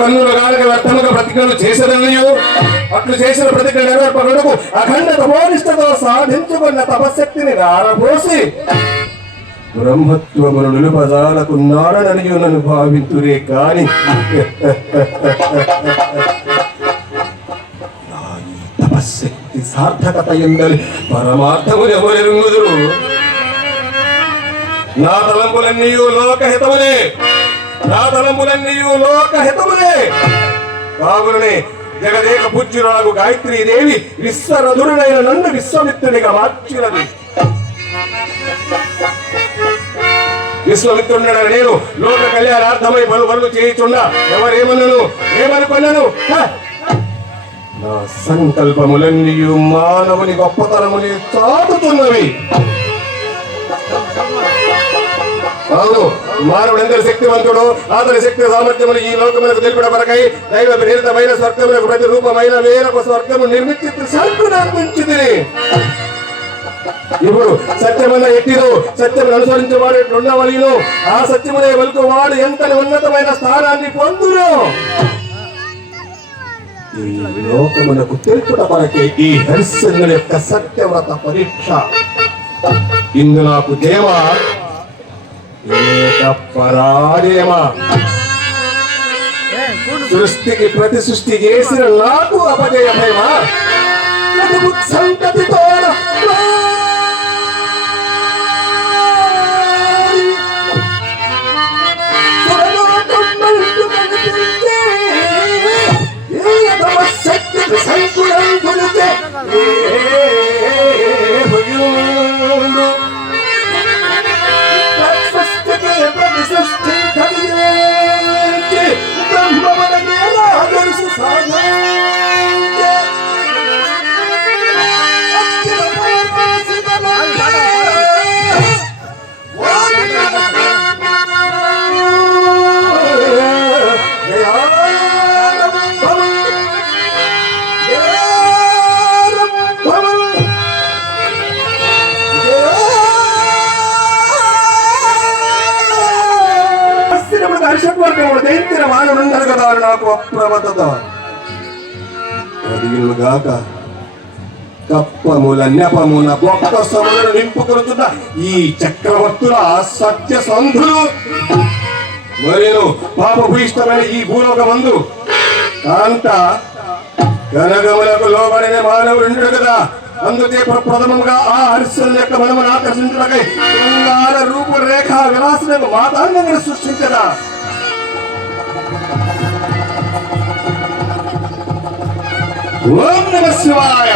కన్నుల గాలికి వ్యర్థముగా ప్రతిజ్ఞలు చేసేదనియు అట్లు చేసిన ప్రతిజ్ఞ నెరవేర్పగడుకు అఖండ తపోనిష్టతో సాధించుకున్న తపశక్తిని ఆరబోసి బ్రహ్మత్వమును నిలుపజాలకున్నాడని నన్ను భావింతురే కాని తపశక్తి సార్థకత ఎందని పరమార్థములు ఎవరెరుగుదురు. నా తలంపులన్నీయు లోకహితములే, నా తలంపులన్నీయు లోకహితములే. కావులనే జగదేక పూజ్యురాగు గాయత్రీదేవి విశ్వరథుడైన నన్ను విశ్వమిత్రునిగా మార్చినది. విశ్వమిత్రుడైన నేను లోక కళ్యాణార్థమై పలు చేయుచుండా ఎవరేమన్నను ఏమనుకున్నాను. నా సంకల్పములన్నీయు మానవుని గొప్పతనముని చాటుతున్నవి. అవును, మానవుడు ఎంత శక్తివంతుడు, అతని శక్తి సామర్థ్యములు ఈ లోకములకు తెలిపిన వరకై దైవ ప్రేరితమైన స్వర్గములకు ప్రతి రూపమైన వేరొక స్వర్గము నిర్మించి సంకల్పించింది. ఇప్పుడు సత్యమన్న ఎట్టిదో సత్యమును అనుసరించేవాడు ఎట్లున్నవలిను ఆ సత్యమునే వెలుగువాడు ఎంతని ఉన్నతమైన స్థానాన్ని పొందును. ఈ లోకమునకు తెలుపుట వరకే ఈ హరిశ్చంద్రుని యొక్క సత్యవ్రత పరీక్ష. ఇందు నాకు దేవా పరాజయమా, సృష్టికి ప్రతి సృష్టి చేసిన నాకు అపజయమేమా. సంతతితో సంకులం గురితే దైత్య మానవుండరు కదా నాకు అప్రమత్తత. అదిగాక కప్పముల నెపమున బొక్క సములను నింపుకొనుతున్న ఈ చక్రవర్తుల సత్య సంధులు మరియు పాపభూయిష్టమైన ఈ భూలోకమందు కాంత గణగములకు లోబడిన మానవుడు కదా. అందుకే ప్రథమంగా ఆ హరిశ్చంద్రుని యొక్క మనమును ఆకర్షించడకై శృంగార రూపురేఖ విలాసమైన మాతాంగమును సృష్టించదా. ఓం నమః శివాయ.